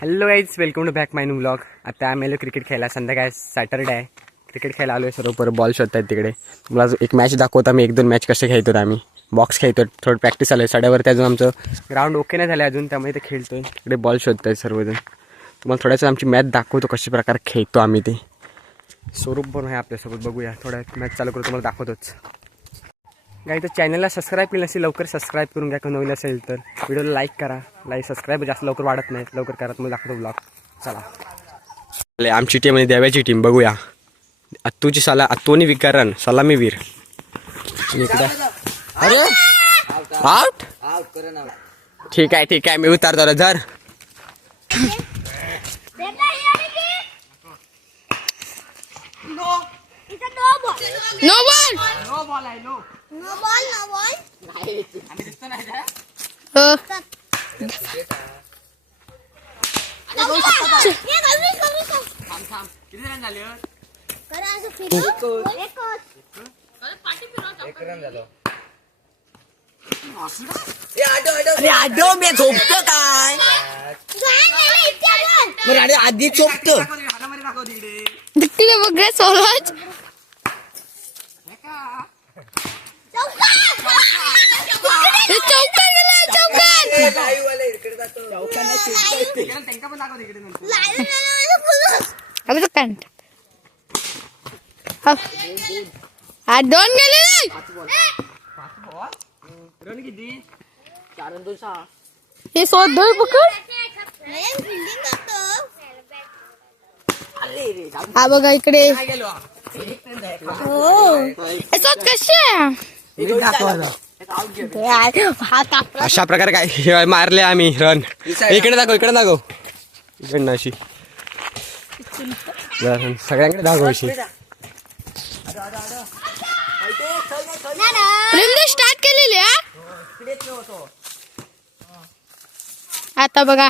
Hello guys, welcome to back my new blog. आता आम्ही आलो क्रिकेट खेळायला. संध्याकाळ सॅटरडे आहे. क्रिकेट खेळायला आलो आहे. सर्व बरं बॉल शोधत आहेत तिकडे. तुम्हाला एक मॅच दाखवतो. आम्ही 1-2 मॅच कसे खेळतो. आम्ही बॉक्स खेळतो. थोडं प्रॅक्टिस आलं आहे साड्यावरती. अजून आमचं ग्राउंड ओके नाही झालं अजून, त्यामुळे ते खेळतो आहे. तिकडे बॉल शोधत आहेत सर्वजण. तुम्हाला थोड्याचं आमची मॅच दाखवतो कशा प्रकारे खेळतो आम्ही. ते स्वरूप पण आहे आपल्यासोबत. बघूया, थोडा मॅच चालू करू, तुम्हाला दाखवतोच. गाई तर चॅनलला सबस्क्राईब केलं नसेल लवकर सबस्क्राईब करून घ्या. नवीन असेल तर व्हिडिओला लाईक करा. सबस्क्राईब जास्त लवकर वाढत नाही, लवकर करा. तुम्हाला दाखवतो ब्लॉग. चला, आमची टीम आणि देव्याची टीम बघूया. अत्तूची अत्तूनी विकारण सलामीवीर इकडे. अरे आउट. ठीक आहे मी उतारतो. जर मी झोपतो काय आधी झोपतो बघ सोलवाच दोन गेले हे शोध पकड. हा बघा इकडे कसे अशा प्रकारे काय मारले आम्ही रन. इकडे दाखव इकडनं अशी सगळ्यांकडे दाखव अशी. स्टार्ट केलेली आता बघा.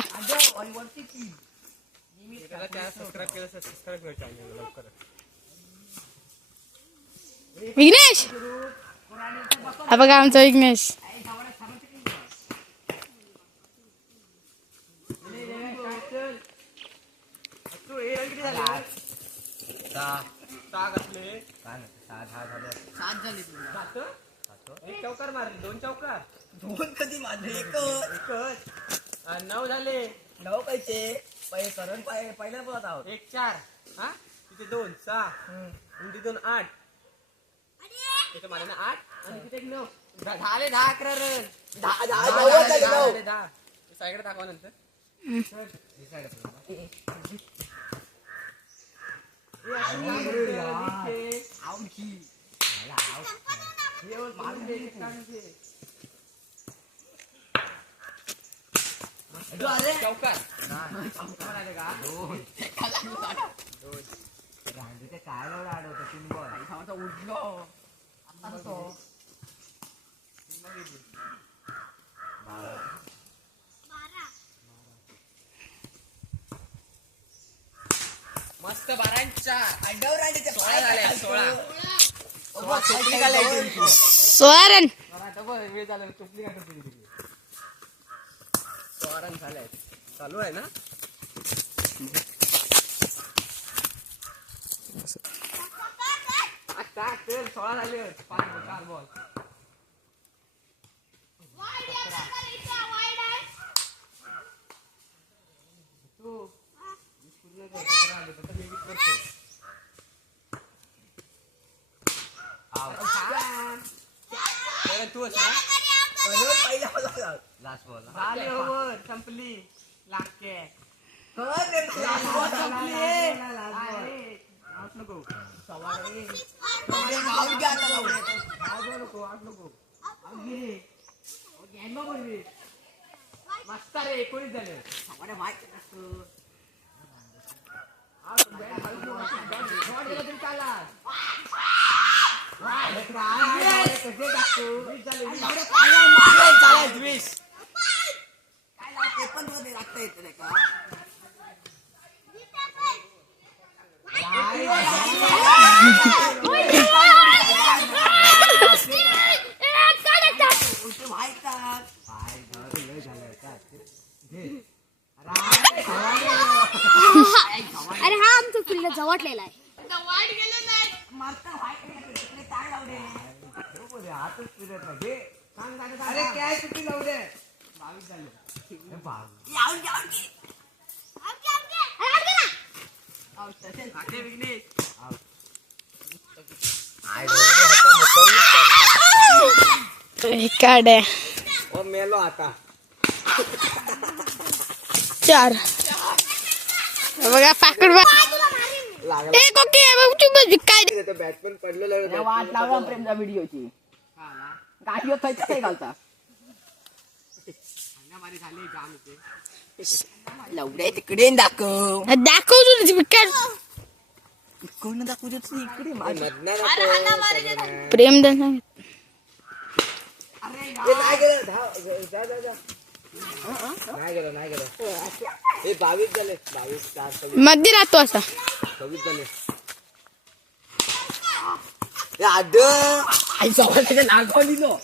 विघ्नेश, हा बघा आमचा विघ्नेश. एक चौकार मारले, 2 चौकार. 2 कधी मारले? एकच. 9 झाले. 9 पैसे पहिल्या बोलत आहोत. 1 4 हा तिथे 2 6 तिथे 2 8 तिथे मारले ना 8 आणि तिथे 9 झाले 10 11 रन. 10 साईकडे दाखवा नंतर. मस्त 12 16 रन. 16 रन झाले. चालू आहे ना. आता 16 झाले. 4 बॉल. झाले ओव्हर संपली. लाके मस्त रे. 19 झाले. आपल्या जवळलेला आहे. काढ मेलो आता 4 बघा पाकड लागला एक ओके काय बॅट्समॅन पडलेलं वाट लावला प्रेमचा व्हिडिओची गाडी खायचं काय घालता लवड्या तिकडे दाखव दाखव तू काय कोण दाखवू देत नाही इकडे प्रेम दन नाही गेलं 22 झाले 22 4 मध्ये राहतो असा 26 झाले आई सवाल त्याच्या नागाव लिहिलो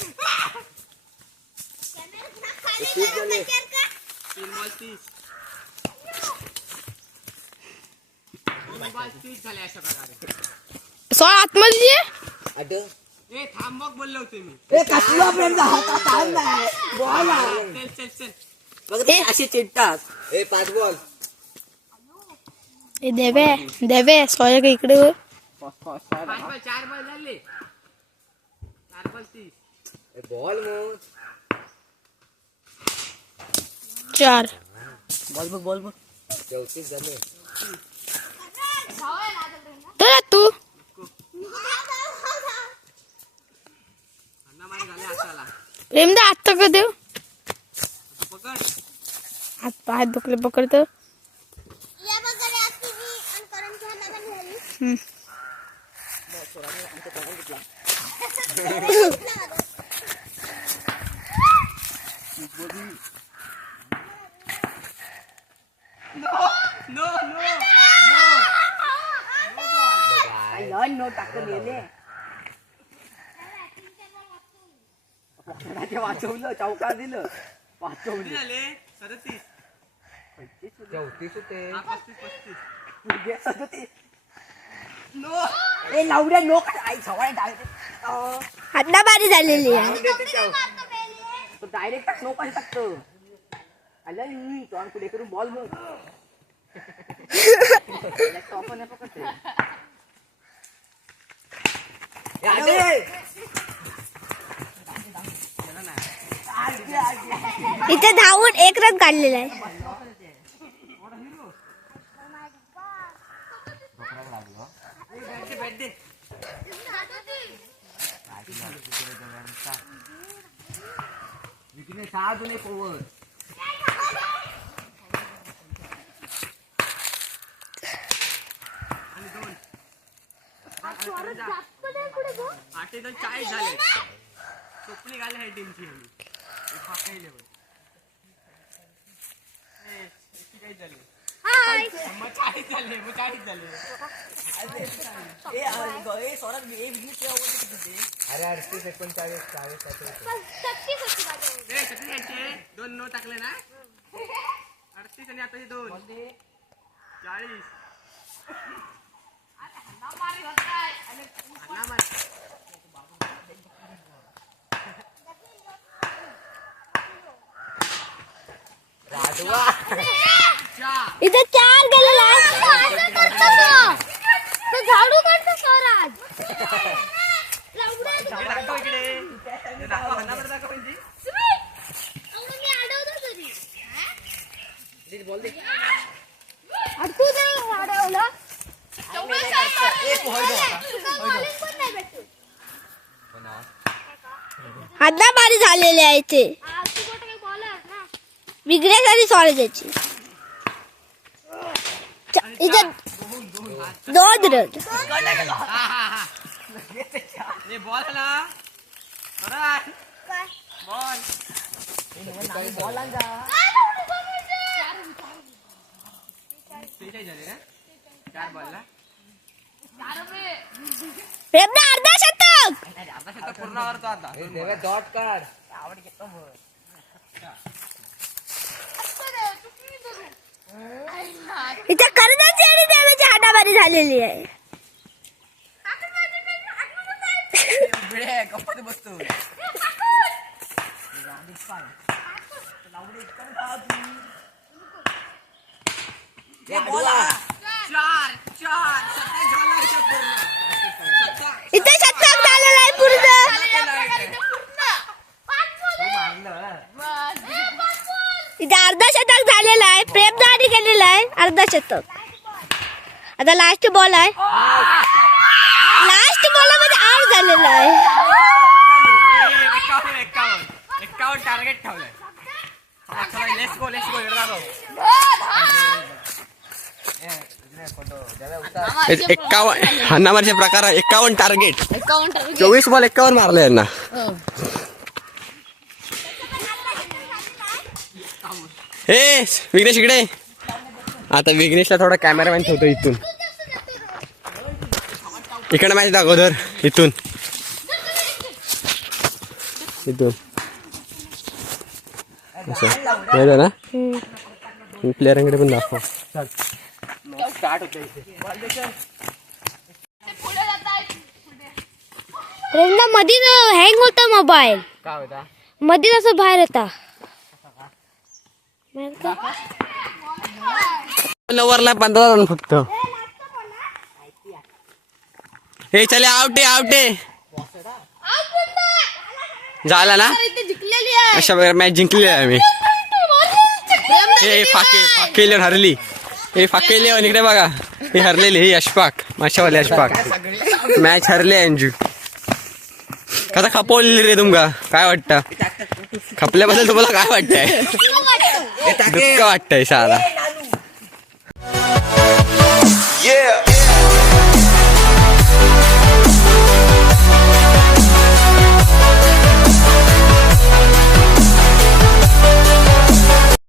30 झाले 16 आतमध्ये थांब बोललो होते मी कसला प्रेमचा हातात ताण नाही बॉल बघ ते असे चिट्टात 5 बॉल देवे सोया इकडे हो. 4 बॉल झाले 4 बॉल 30 बॉल मग 4 बॉल बघ 34 झाले तर तू प्रेम दा आत्ता का देव हात पाय बकले पकडतो नो टाकून गेले वाचवलं चौकार दिलं वाचवलं 34 होते ए लावड्या नो आई सवाय हातला बारी झालेली आहे डायरेक्ट नो काय टाकतो आला नाही तो पुढे करून बॉल बघ टॉपने पकडते इथे धावून एक रन काढलेला आहे अरे 38 39 2 नो टाकले ना 38 आणि आता 2 इथे 4 गेलेला झाडू काढतो स्वराज हातला बारी झालेली आहे इथे विग्रेसाठी सॉरी द्यायची इथे 2 रन बॉल अर्धा शतक पूर्ण करतो आता डॉट काढ इथे कर्जाची आणि देवाची हाडाबाजी बारी झालेली आहे. बसतो इथे शतक झालेलं आहे पूर्ण. इथे अर्धा शतक झालेला आहे. प्रेमदारी केलेला आहे अर्धा शतक. आता लास्ट बॉल आहे. लास्ट बॉल मध्ये आउट झालेला आहे. 51 टार्गेट ठेवलंय. लेट्स गो हा नंबरचे प्रकार 51 टार्गेट. 24 बॉल 51 मारले यांना. हे विघ्नेश इकडे. आता विघ्नेशला थोडा कॅमेरामॅन ठेवतो इथून. इकडे मॅच दाखव धर इथून असं माहिती आहे ना. प्लेअरांकडे पण दाखव. रेंदा मध्ये हँग होता मोबाईल. काय होता मध्ये असं बाहेर येता. ओव्हरला 15 रन फक्त. हे चले आउट आहे झाला ना. अशा प्रकारे मॅच जिंकलेली आहे आम्ही. हे फाकेले हरली. हे फाकेले इकडे बघा. हे हरलेली ही अशफाक माशावाले अशफाक मॅच हरले अंजू. कसा खपवलेली रे तुमका काय वाटतं. खपल्याबद्दल तुम्हाला काय वाटतंय. दुःख वाटतंय साला.